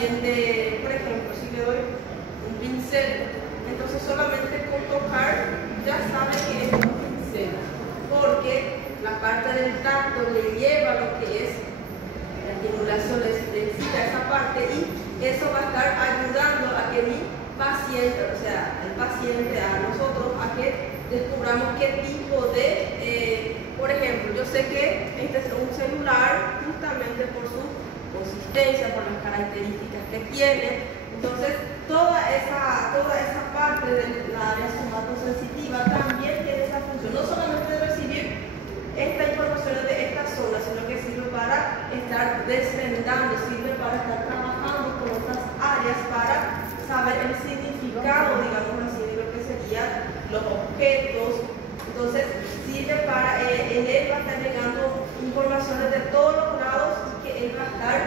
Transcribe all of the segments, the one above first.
paciente, por ejemplo, si le doy un pincel, entonces solamente con tocar ya sabe que es un pincel, porque la parte del tacto le lleva lo que es la estimulación, le excita esa parte y eso va a estar ayudando a que mi paciente, o sea, el paciente, a nosotros, a que descubramos qué tipo de, por ejemplo, yo sé que este es un celular justamente por su consistencia, por las características que tiene. Entonces, toda esa parte de la área somatosensitiva también tiene esa función, no solamente de recibir esta información de esta zona, sino que sirve para estar desvendando, sirve para estar trabajando con otras áreas para saber el significado, digamos así, de lo que serían los objetos. Entonces, sirve para, en él va a estar llegando informaciones de todos los lados y que él va a estar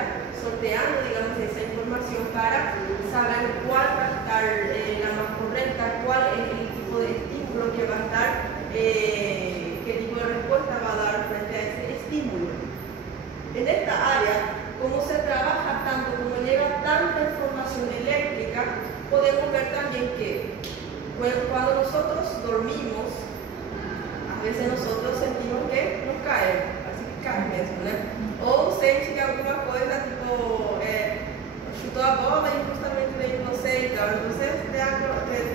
sorteando, digamos, esa información para saber cuál va a estar la más correcta, cuál es el tipo de estímulo que va a estar, qué tipo de respuesta va a dar frente a ese estímulo. En esta área, como se trabaja tanto, como llega tanta información eléctrica, podemos ver también que cuando nosotros dormimos, a veces nosotros sentimos que nos caemos, así que caemos, ¿no? O sente que alguma coisa, tipo, chutou a bola y justamente veio você y tal. Entonces te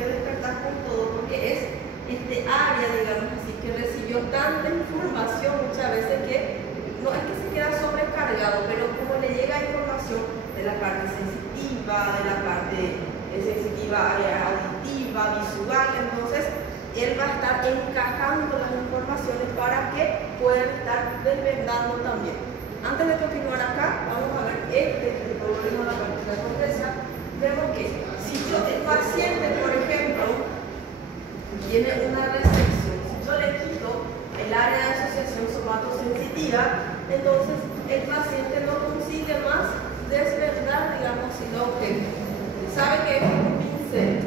despertar con todo, porque es este área, digamos así, que recibió tanta información muchas veces que no es que se queda sobrecargado, pero como le llega información de la parte sensitiva, de la parte sensitiva auditiva, visual, entonces él va a estar encajando las informaciones para que puedan estar desvendando también. Antes de continuar acá, vamos a ver el problema de la parte de la corteza. Vemos que si el paciente, por ejemplo, tiene una resección, si yo le quito el área de asociación somatosensitiva, entonces el paciente no consigue más desvendar, digamos, el objeto. Sabe que es un pincel,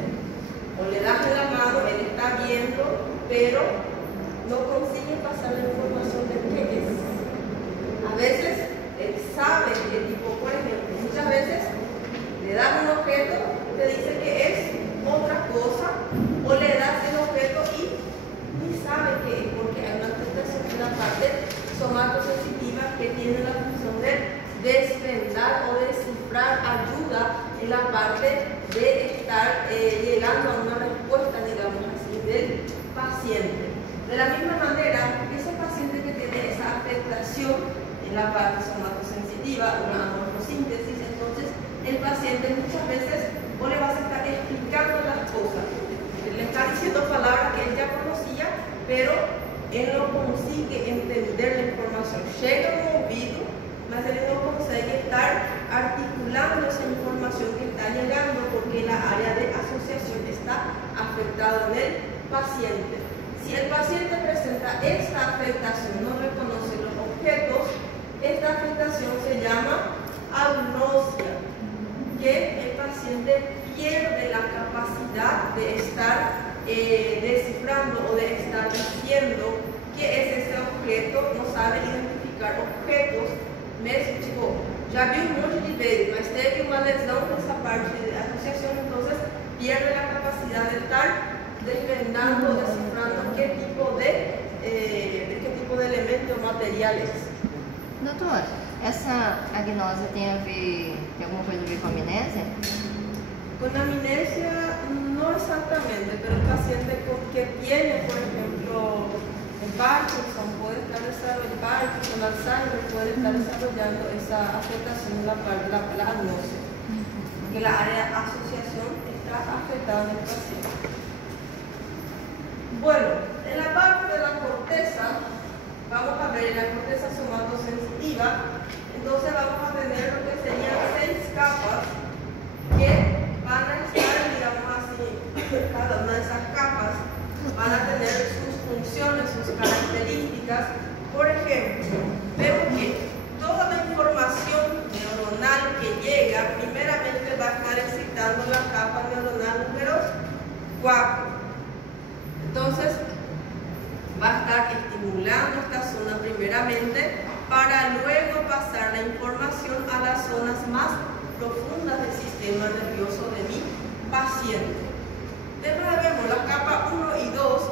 o le das en la mano, él está viendo, pero no consigue pasar la información de qué es. A veces él sabe qué tipo, por ejemplo, muchas veces le das un objeto, te dice que es otra cosa, o le das el objeto y ni sabe qué es, porque hay una afectación en la parte somatosensitiva que tiene la función de desvendar o descifrar, ayuda en la parte de estar llegando a una respuesta, digamos así, del paciente. De la misma manera, ese paciente que tiene esa afectación en la parte somatosensitiva, una amorfosíntesis, entonces el paciente muchas veces o le vas a estar explicando las cosas, le está diciendo palabras que él ya conocía, pero él no consigue entender la información. Llega a un oído, mas él no consegue estar articulando esa información que está llegando porque la área de asociación está afectada en el paciente. Si el paciente presenta esta afectación, no reconoce los objetos, esta afectación se llama agnosia, que el paciente pierde la capacidad de estar descifrando o de estar diciendo qué es ese objeto, no sabe identificar objetos. Mesmo, tipo, já vi um monte de vezes, mas teve uma lesão nessa parte de associação, então pierde a capacidade de estar desvendando, descifrando qué tipo de elemento material es. Doutor, essa agnose tem alguma coisa a ver com a amnésia? Con amnesia no exactamente, pero el paciente que tiene, por ejemplo, el Parkinson puede estar desarrollando, el Parkinson, el Alzheimer puede estar desarrollando esa afectación en la parte de la agnosia, porque la área de asociación está afectada en el paciente. Bueno, en la parte de la corteza, vamos a ver en la corteza somatosensitiva, entonces vamos a tener lo que serían 6 capas que van a estar, digamos así, cada una de esas capas van a tener sus funciones, sus características. Por ejemplo, vemos que toda la información neuronal que llega, primeramente va a estar excitando la capa neuronal número 4. Entonces, va a estar estimulando esta zona primeramente para luego pasar la información a las zonas más profundas del sistema nervioso de mi paciente. Dentro de vemos la capa 1 y 2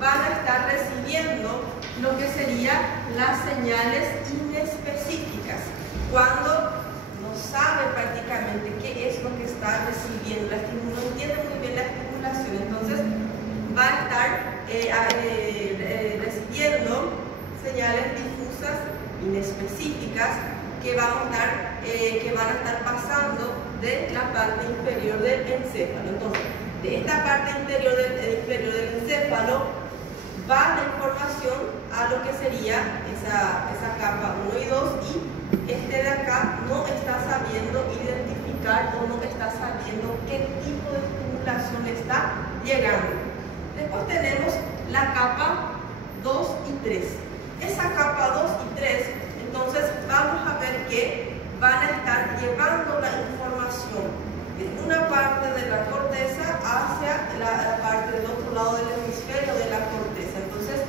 van a estar recibiendo lo que serían las señales inespecíficas, cuando no sabe prácticamente qué es lo que está recibiendo, no entiende muy bien la estimulación, entonces va a estar recibiendo señales difusas, inespecíficas, que van a estar pasando de la parte inferior del encéfalo. Entonces, de esta parte inferior del encéfalo va la información a lo que sería esa capa 1 y 2, y este de acá no está sabiendo identificar o no está sabiendo qué tipo de estimulación está llegando. Después tenemos la capa 2 y 3. Esa capa 2 y 3, entonces vamos a ver que van a estar llevando la información de una parte de la corteza hacia la parte del otro lado del hemisferio de la corteza. Entonces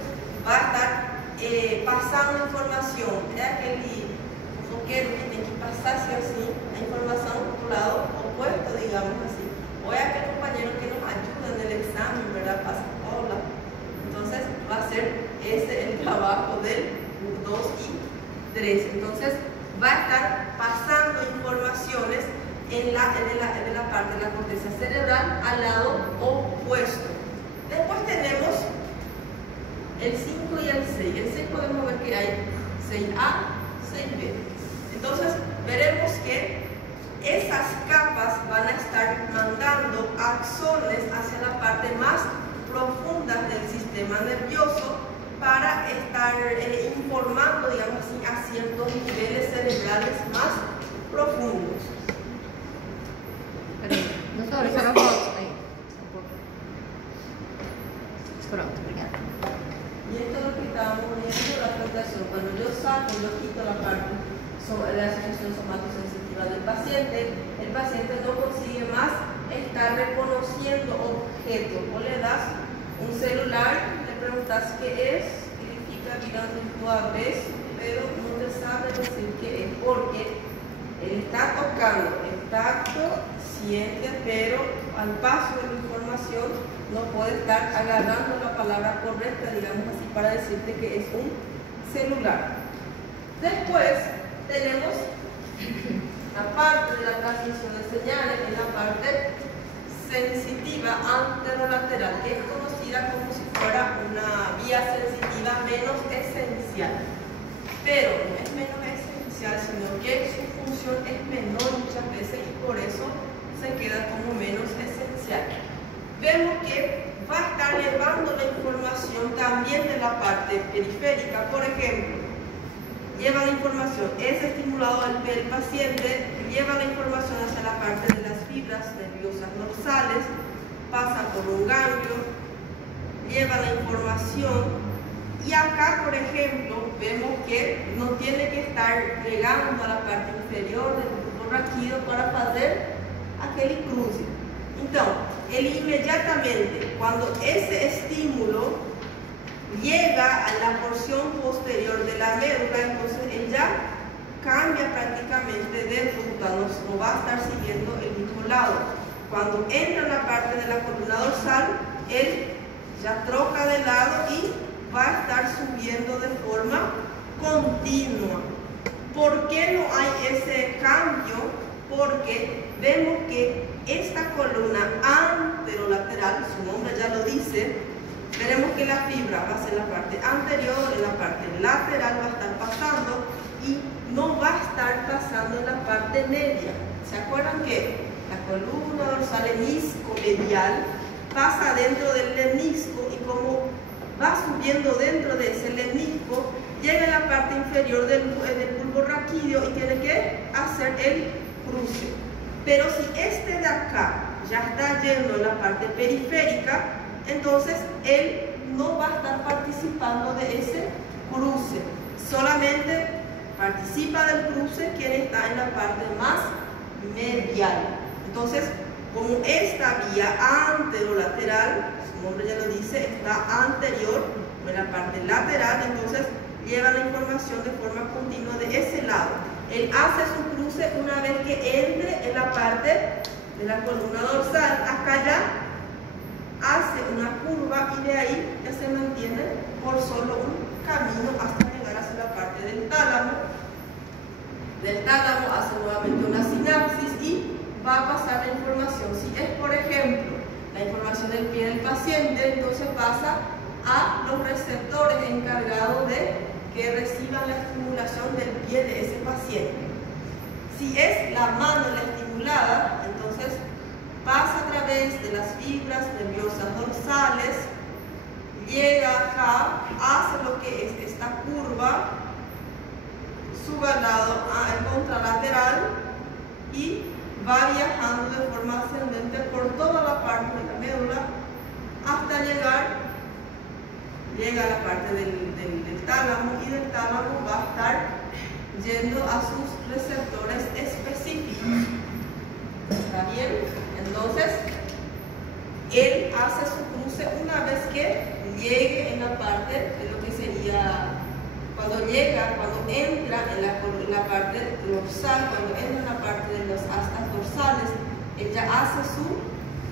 va a estar pasando información. Aquel foquero que tiene que pasarse así, la información por el lado opuesto, digamos así. O aquel compañero que nos ayuda en el examen, ¿verdad? Pasa hola. Entonces va a ser ese el trabajo del 2 y 3. Entonces va a estar pasando informaciones en la parte de la corteza cerebral al lado opuesto. Después tenemos el 5 y el 6. El 6 podemos ver que hay 6A, 6B. Entonces veremos que esas capas van a estar mandando axones hacia la parte más profunda del sistema nervioso para estar informando, digamos así, a ciertos niveles cerebrales más profundos. Doutora, a senhora volta aí. Pronto, obrigada. Y esto es lo que estábamos viendo en la presentación. Cuando yo saco, yo quito la parte de la asociación somatosensitiva del paciente, el paciente no consigue más estar reconociendo objetos. O le das un celular, le preguntas qué es, significa mirando en tu vez, pero no te sabe decir qué es, porque él está tocando, el tacto, siente, pero al paso de la información no puede estar agarrando la palabra correcta, digamos así, para decirte que es un celular. Después tenemos la parte de la transmisión de señales, en la parte sensitiva anterolateral, que es conocida como si fuera una vía sensitiva menos esencial. Pero no es menos esencial, sino que su función es menor muchas veces y por eso se queda como menos esencial. Vemos que va a estar llevando la información también de la parte periférica. Por ejemplo, lleva la información, es estimulado el paciente, lleva la información hacia la parte de las fibras nerviosas dorsales, pasa por un ganglio, lleva la información, y acá, por ejemplo, vemos que no tiene que estar llegando a la parte inferior del bulbo raquídeo para hacer aquel cruce. Entonces, él inmediatamente, cuando ese estímulo llega a la porción posterior de la médula, entonces él ya cambia prácticamente de ruta, no va a estar siguiendo el mismo lado. Cuando entra en la parte de la columna dorsal, él ya troca de lado y va a estar subiendo de forma continua. ¿Por qué no hay ese cambio? Porque vemos que esta columna anterolateral, su nombre ya lo dice, veremos que la fibra va a ser la parte anterior, en la parte lateral va a estar pasando y no va a estar pasando en la parte media. ¿Se acuerdan que la columna dorsal hemisco-medial pasa dentro del lemnisco y como va subiendo dentro de ese lemnisco, llega a la parte inferior del bulbo raquídeo y tiene que hacer el cruce? Pero si este de acá ya está yendo en la parte periférica, entonces él no va a estar participando de ese cruce, solamente participa del cruce quien está en la parte más medial. Entonces, como esta vía anterolateral, su nombre ya lo dice, está anterior en la parte lateral, entonces lleva la información de forma continua de ese lado. Él hace su cruce una vez que entre en la parte de la columna dorsal. Acá ya hace una curva y de ahí ya se mantiene por solo un camino hasta llegar hacia la parte del tálamo. Del tálamo hace nuevamente una sinapsis y va a pasar la información. Si es, por ejemplo, la información del pie del paciente, entonces pasa a los receptores encargados de que reciban la estimulación del pie de ese paciente. Si es la mano la estimulada, entonces pasa a través de las fibras nerviosas dorsales, llega acá, hace lo que es esta curva, sube al lado contralateral y va viajando de forma ascendente por toda la parte de la médula hasta llega a la parte del tálamo, y del tálamo va a estar yendo a sus receptores específicos. ¿Está bien? Entonces, él hace su cruce una vez que llegue en la parte de lo que sería, cuando entra en la parte dorsal, cuando entra en la parte de las astas dorsales, ella hace su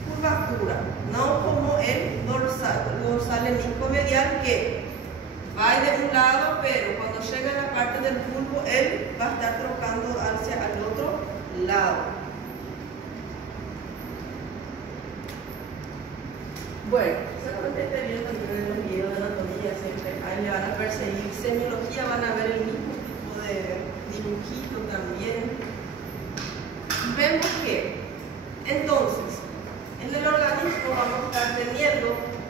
curvatura, no como el dorsal hemiscomedial que va de un lado, pero cuando llega a la parte del bulbo, él va a estar trocando hacia el otro lado. Bueno, seguramente este video también en los videos de anatomía siempre ahí le van a perseguir semiología, van a ver el mismo tipo de dibujito también. Vemos que entonces en el organismo vamos a estar teniendo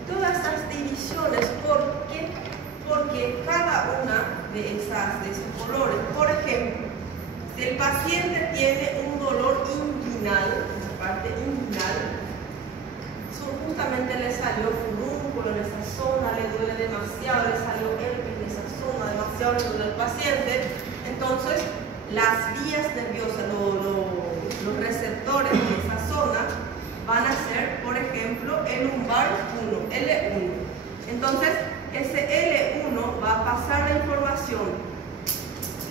todas estas divisiones. ¿Por qué? Porque cada una de esos colores, por ejemplo, si el paciente tiene un dolor inguinal, en la parte inguinal, justamente le salió furúnculo en esa zona, le duele demasiado, le salió herpes en esa zona, demasiado le duele al paciente, entonces las vías nerviosas, los receptores de esa zona van a ser, por ejemplo, el lumbar 1, L1. Entonces, ese L1 va a pasar la información,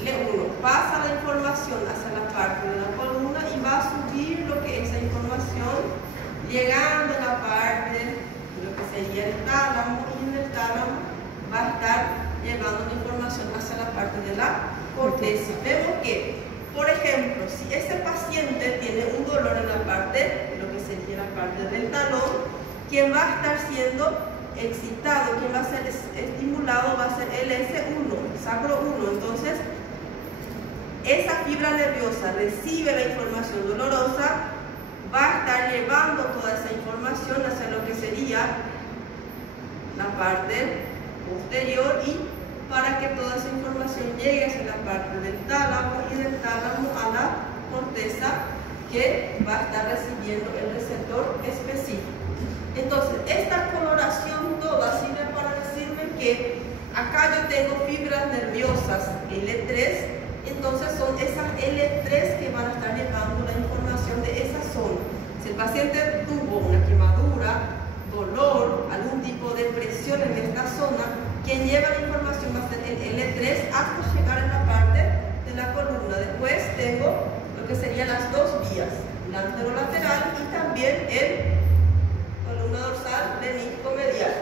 L1 pasa la información hacia la parte de la columna y va a subir lo que es esa información, llegando a la parte de lo que sería el tálamo, y en el tálamo va a estar llevando la información hacia la parte de la corteza. Vemos que, por ejemplo, si ese paciente tiene un dolor en la parte de lo que sería la parte del talón, quien va a estar siendo excitado, quien va a ser estimulado va a ser el S1, el sacro 1. Entonces, esa fibra nerviosa recibe la información dolorosa, va a estar llevando toda esa información hacia lo que sería la parte posterior, y para que toda esa información llegue hacia la parte del tálamo, y del tálamo a la corteza, que va a estar recibiendo el receptor específico. Entonces, esta coloración toda sirve para decirme que acá yo tengo fibras nerviosas L3. Entonces son esas L3 que van a estar llevando la información de esa zona. Si el paciente tuvo una quemadura, dolor, algún tipo de presión en esta zona, quien lleva la información va a ser el L3 hasta llegar a la parte de la columna. Después tengo lo que serían las dos vías, la anterolateral y también el columna dorsal menisco-medial,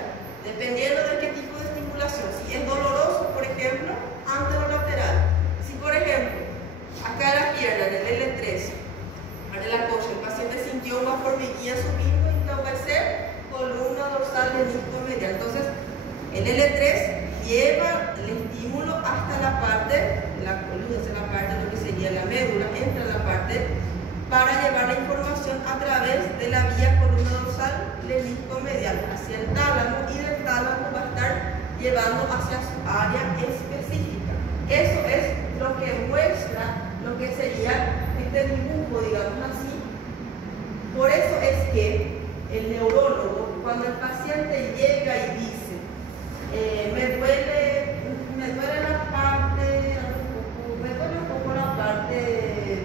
dependiendo de qué tipo de estimulación. Si es doloroso, por ejemplo, anterolateral. Por ejemplo, acá la pierna del L3, de la coxa, el paciente sintió una formiguilla subiendo, y no va a ser columna dorsal menisco-medial. Entonces, el L3 lleva el estímulo hasta la parte de la columna, hacia la parte de lo que sería la médula, entra en la parte para llevar la información a través de la vía columna dorsal menisco-medial hacia el tálamo, y del tálamo va a estar llevando hacia su área específica. Eso es lo que muestra lo que sería este dibujo, digamos así. Por eso es que el neurólogo, cuando el paciente llega y dice, me duele la parte, me duele un poco la parte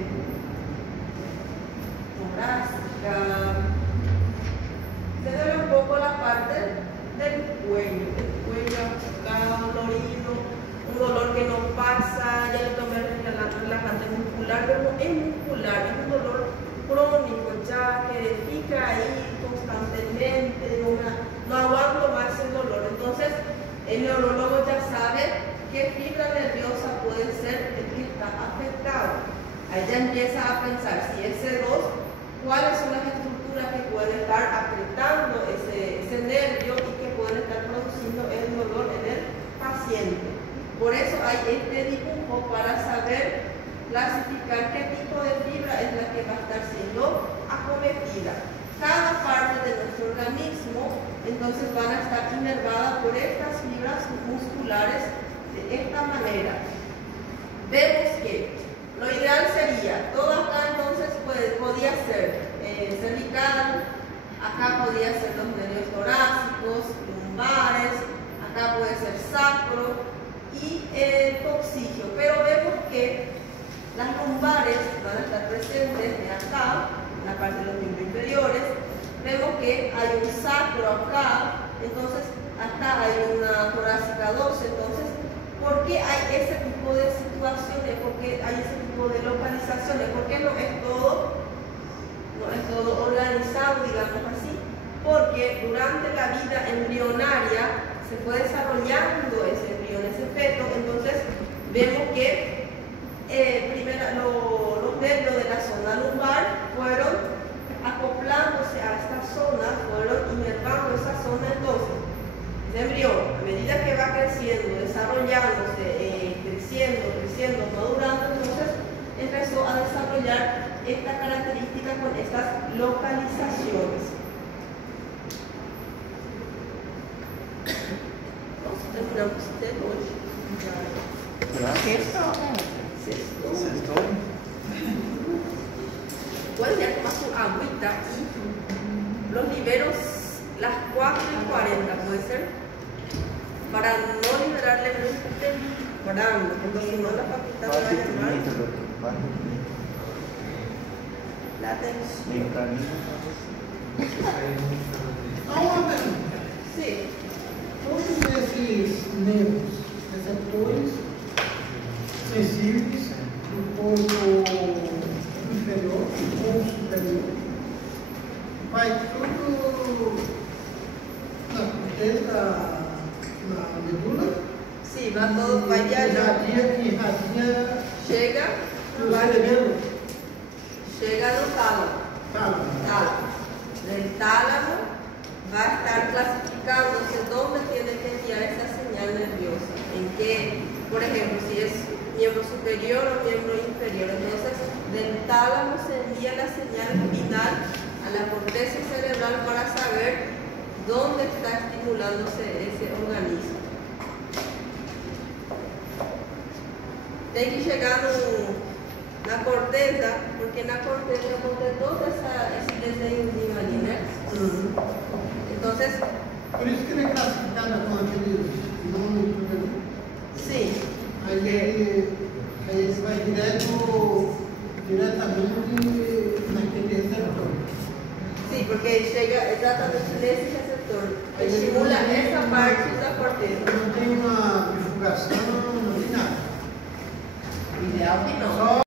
torácica, me duele un poco la parte del cuello acá dolorido, un dolor que no pasa, ya le tomé el relajante muscular, pero no es muscular, es un dolor el neurólogo ya sabe qué fibra nerviosa puede ser el que está afectado. Ahí ya empieza a pensar si es C2, cuáles son las estructuras que pueden estar apretando ese nervio y que pueden estar produciendo el dolor en el paciente. Por eso hay este dibujo para saber clasificar qué tipo de fibra es la que va a estar siendo acometida. Cada parte de nuestro organismo entonces van a estar inervadas por estas fibras musculares de esta manera. Vemos que lo ideal sería, todo acá entonces podía ser cervical, acá podía ser los nervios torácicos, lumbares, acá puede ser sacro y coxigio, pero vemos que las lumbares van a estar presentes de acá, en la parte de los miembros inferiores. Vemos que hay un sacro acá, entonces acá hay una torácica 2, entonces ¿por qué hay ese tipo de situaciones? ¿Por qué hay ese tipo de localizaciones? ¿Por qué no es todo organizado, digamos así? Porque durante la vida embrionaria se fue desarrollando ese embrión, ese feto, entonces vemos que primero los nervios de la zona lumbar fueron acoplándose a esta zona, fueron inervando esa zona. Entonces el embrión, a medida que va creciendo, desarrollándose, creciendo, madurando, entonces empezó a desarrollar esta característica con estas localizaciones. Vamos a terminar com esse tema hoje. Sextou. Pueden ya tomar su agüita y los liberos las 4:40, puede ser, para no liberarle mucho temprano, porque si no la facultad va a llamar la atención. Sí. Todos esses nervos, receptores sensíveis do corpo inferior ou superior, vai tudo na corteza, na medula. Sí, va todo, vai viajar. Irradia, Chega no cerebelo. Chega no tálamo. El tálamo va a estar clasificándose dónde tiene que enviar esa señal nerviosa. En qué, por ejemplo, si es miembro superior o miembro inferior. Entonces, del tálamo se envía la señal final a la corteza cerebral para saber dónde está estimulándose ese organismo. Tem que chegar na corteza, porque na corteza contém todo esse desenhozinho ali, né? Entonces, Por isso que ele é classificado com aquele nome superior. sim. Aí ele vai diretamente naquele receptor. Sim, porque chega exatamente nesse receptor. Estimula essa parte da corteza. Não tem uma bifurcação